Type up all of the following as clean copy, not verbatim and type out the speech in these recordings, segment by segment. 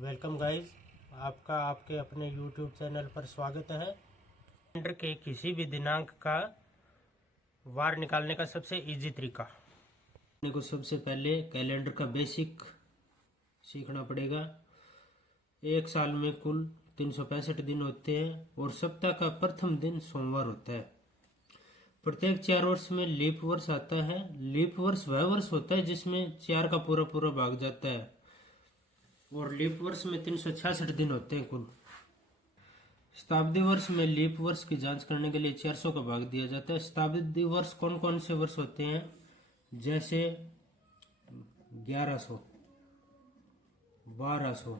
Welcome guys, आपका आपके अपने यूट्यूब चैनल पर स्वागत है। कैलेंडर के किसी भी दिनांक का वार निकालने का सबसे इजी तरीका। को सबसे पहले कैलेंडर का बेसिक सीखना पड़ेगा। एक साल में कुल 365 दिन होते हैं और सप्ताह का प्रथम दिन सोमवार होता है। प्रत्येक 4 वर्ष में लीप वर्ष आता है। लीप वर्ष वह वर्ष होता है जिसमें 4 का पूरा पूरा भाग जाता है और लीप वर्ष में 366 दिन होते हैं कुल। शताब्दी वर्ष में लीप वर्ष की जांच करने के लिए 400 का भाग दिया जाता है। शताब्दी वर्ष कौन कौन से वर्ष होते हैं, जैसे 1100, 1200,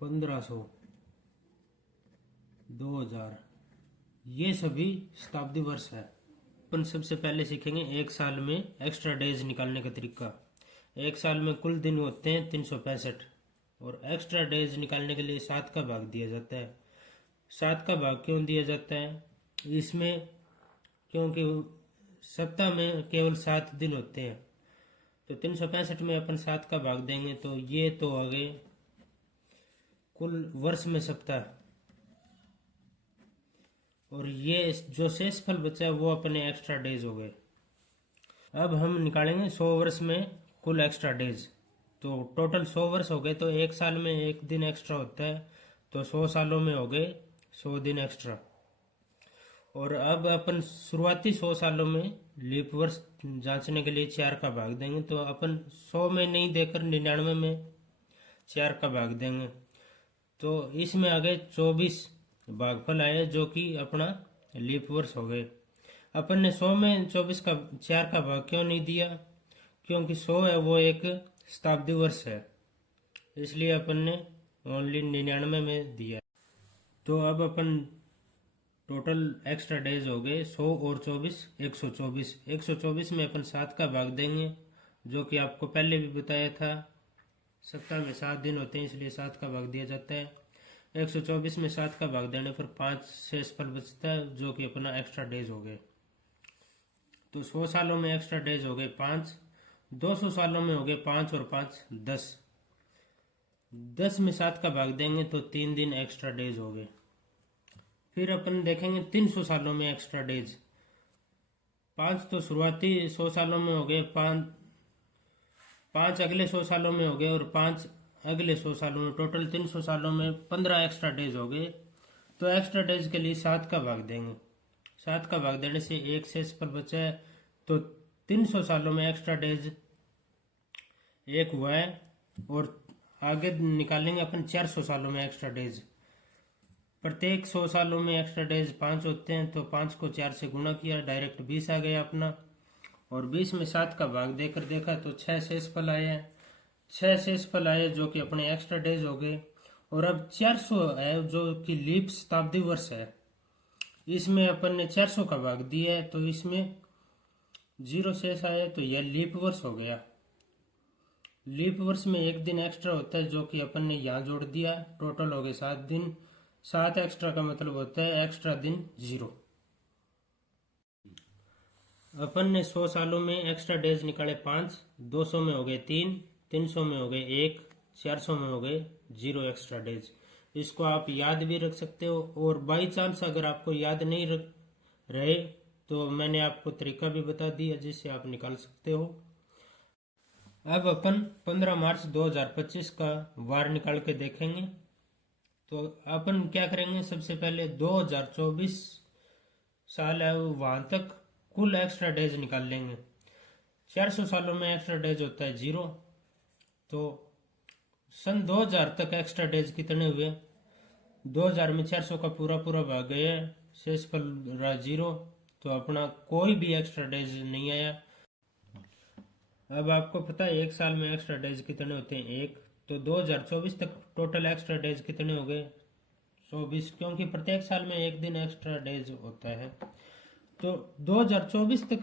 1500, 2000, ये सभी शताब्दी वर्ष है। अपन सबसे पहले सीखेंगे एक साल में एक्स्ट्रा डेज निकालने का तरीका। एक साल में कुल दिन होते हैं 365 और एक्स्ट्रा डेज निकालने के लिए 7 का भाग दिया जाता है। 7 का भाग क्यों दिया जाता है इसमें, क्योंकि सप्ताह में केवल 7 दिन होते हैं, तो 365 में अपन 7 का भाग देंगे तो ये तो आ गए कुल वर्ष में सप्ताह, और ये जो शेषफल बचा है वो अपने एक्स्ट्रा डेज हो गए। अब हम निकालेंगे 100 वर्ष में कुल एक्स्ट्रा डेज। तो टोटल 100 वर्ष हो गए, तो एक साल में एक दिन एक्स्ट्रा होता है, तो 100 सालों में हो गए 100 दिन एक्स्ट्रा। और अब अपन शुरुआती 100 सालों में लीप वर्ष जांचने के लिए 4 का भाग देंगे, तो अपन 100 में नहीं देकर 99 में 4 का भाग देंगे, तो इसमें आ गए 24 भागफल आए जो कि अपना लीप वर्ष हो गए। अपन ने 100 में 24 का 4 का भाग क्यों नहीं दिया, क्योंकि 100 है वो एक शताब्दी वर्ष है, इसलिए अपन ने ओनली 99 में दिया। तो अब अपन टोटल एक्स्ट्रा डेज हो गए 100 और 24, 124। 124 में अपन 7 का भाग देंगे, जो कि आपको पहले भी बताया था। सप्ताह में 7 दिन होते हैं इसलिए 7 का भाग दिया जाता है। 124 में 7 का भाग देने पर 5 शेषफल बचता है, जो कि अपना एक्स्ट्रा डेज हो गए। तो 100 सालों में एक्स्ट्रा डेज हो गए 5, 200 सालों में हो गए 5 और 5 10। 10 में 7 का भाग देंगे तो 3 दिन एक्स्ट्रा डेज हो गए। फिर अपन देखेंगे 300 सालों में एक्स्ट्रा डेज। 5 तो शुरुआती 100 सालों में हो गए, 5 अगले 100 सालों में हो गए और 5 अगले 100 सालों में, टोटल 300 सालों में 15 एक्स्ट्रा डेज हो गए। तो एक्स्ट्रा डेज के लिए 7 का भाग देंगे। 7 का भाग देने से एक शेषफल बचा है, तो 300 सालों में एक्स्ट्रा डेज एक हुआ है। और आगे निकालेंगे अपन 400 सालों में एक्स्ट्रा डेज। प्रत्येक 100 सालों में एक्स्ट्रा डेज 5 होते हैं, तो 5 को 4 से गुणा किया, डायरेक्ट 20 आ गया अपना। और 20 में 7 का भाग देकर देखा तो 6 शेषफल आए हैं। 6 शेषफल आए जो कि अपने एक्स्ट्रा डेज हो गए। और अब 400 है जो कि लीप शताब्दी वर्ष है, इसमें अपन ने 400 का भाग दिया है, तो इसमें 0 शेष आया, तो यह लीप वर्ष हो गया। लीप वर्ष में एक दिन एक्स्ट्रा होता है जो कि अपन ने यहाँ जोड़ दिया, टोटल हो गए 7 दिन। 7 एक्स्ट्रा का मतलब होता है एक्स्ट्रा दिन 0। अपन ने 100 सालों में एक्स्ट्रा डेज निकाले 5, 200 में हो गए 3, 300 में हो गए 1, 400 में हो गए 0 एक्स्ट्रा डेज। इसको आप याद भी रख सकते हो, और बाई चांस अगर आपको याद नहीं रहे तो मैंने आपको तरीका भी बता दिया जिससे आप निकाल सकते हो। अब अपन 15 मार्च 2025 का वार निकाल के देखेंगे। तो अपन क्या करेंगे, सबसे पहले 2024 साल है वहां तक कुल एक्स्ट्रा डेज निकाल लेंगे। 400 सालों में एक्स्ट्रा डेज होता है 0, तो सन 2000 तक एक्स्ट्रा डेज कितने हुए, 2000 में 400 का पूरा पूरा भाग गया, शेषफल रहा 0, तो अपना कोई भी एक्स्ट्रा डेज नहीं आया। अब आपको पता है एक साल में एक्स्ट्रा डेज कितने होते हैं 1, तो 2024 तक टोटल एक्स्ट्रा डेज कितने हो गए 24, क्योंकि प्रत्येक साल में एक दिन एक्स्ट्रा डेज होता है। तो 2024 तक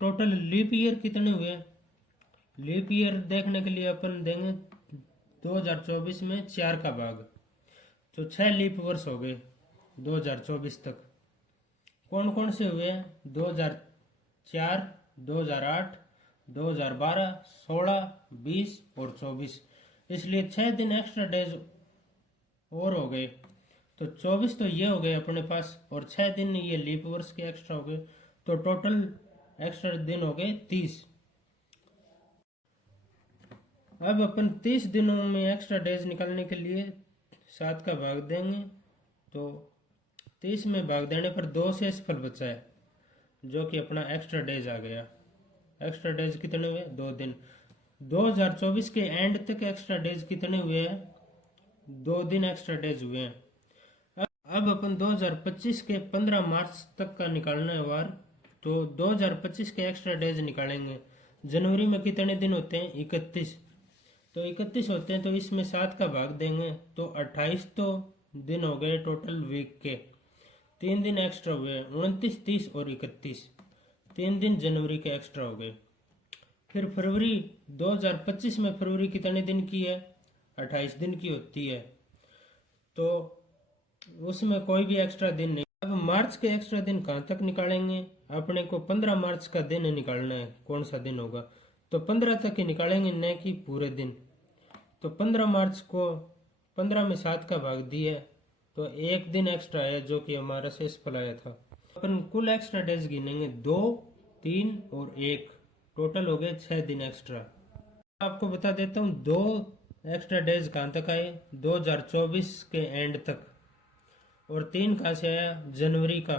टोटल लीप ईयर कितने हुए, लीप ईयर देखने के लिए अपन देंगे 2024 में 4 का भाग, तो 6 लीप वर्ष हो गए 2024 तक। कौन कौन से हुए, 2004, 2008, 2012, 16, 20 और 24, इसलिए 6 दिन एक्स्ट्रा डेज और हो गए। तो 24 तो ये हो गए अपने पास, और 6 दिन ये लीप वर्ष के एक्स्ट्रा हो गए, तो टोटल एक्स्ट्रा दिन हो गए 30। अब अपन 30 दिनों में एक्स्ट्रा डेज निकालने के लिए 7 का भाग देंगे, तो 30 में भाग देने पर 2 शेषफल बचा है, जो कि अपना एक्स्ट्रा डेज आ गया। एक्स्ट्रा डेज कितने हुए? 2 दिन। 2024 के एंड तक एक्स्ट्रा डेज कितने हुए हैं? 2 दिन एक्स्ट्रा डेज हुए हैं। अब अपन 2025 के 15 मार्च तक का निकालना है वार, तो 2025 के एक्स्ट्रा डेज निकालेंगे। जनवरी में कितने दिन होते हैं? 31। तो 31 होते हैं, तो इसमें 7 का भाग देंगे, तो 28 तो दिन हो गए टोटल वीक के। 3 दिन एक्स्ट्रा हुए, 29, 30 और 31। 3 दिन जनवरी के एक्स्ट्रा हो गए। फिर फरवरी 2025 में फरवरी कितने दिन की है? 28 दिन की होती है, तो उसमें कोई भी एक्स्ट्रा दिन नहीं। अब मार्च के एक्स्ट्रा दिन कहाँ तक निकालेंगे? अपने को 15 मार्च का दिन निकालना है, कौन सा दिन होगा, तो 15 तक ही निकालेंगे, न कि पूरे दिन। तो 15 मार्च को 15 में 7 का भाग दिया, तो 1 दिन एक्स्ट्रा है, जो कि हमारा शेषफल आया था। अपन कुल एक्स्ट्रा डेज गिनेंगे, 2, 3 और 1, टोटल हो गए 6 दिन एक्स्ट्रा। आपको बता देता हूँ 2 एक्स्ट्रा डेज कहाँ तक आए? 2024 के एंड तक। और 3 कहाँ से आया? जनवरी का।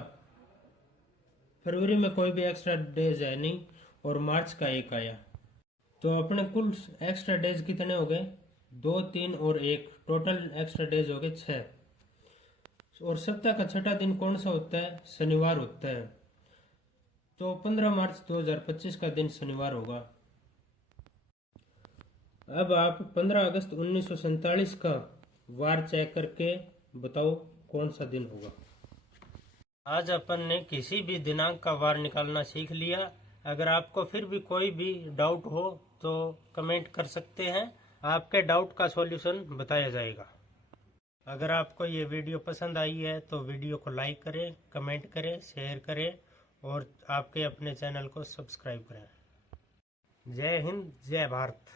फरवरी में कोई भी एक्स्ट्रा डेज है नहीं, और मार्च का 1 आया। तो अपने कुल एक्स्ट्रा डेज कितने हो गए? 2, 3 और 1, टोटल एक्स्ट्रा डेज हो गए 6। और सप्ताह का छठा दिन कौन सा होता है? शनिवार होता है। तो 15 मार्च 2025 का दिन शनिवार होगा। अब आप 15 अगस्त 1947 का वार चेक करके बताओ कौन सा दिन होगा। आज अपन ने किसी भी दिनांक का वार निकालना सीख लिया। अगर आपको फिर भी कोई भी डाउट हो तो कमेंट कर सकते हैं, आपके डाउट का सॉल्यूशन बताया जाएगा। अगर आपको ये वीडियो पसंद आई है तो वीडियो को लाइक करें, कमेंट करें, शेयर करें और आपके अपने चैनल को सब्सक्राइब करें। जय हिंद, जय भारत।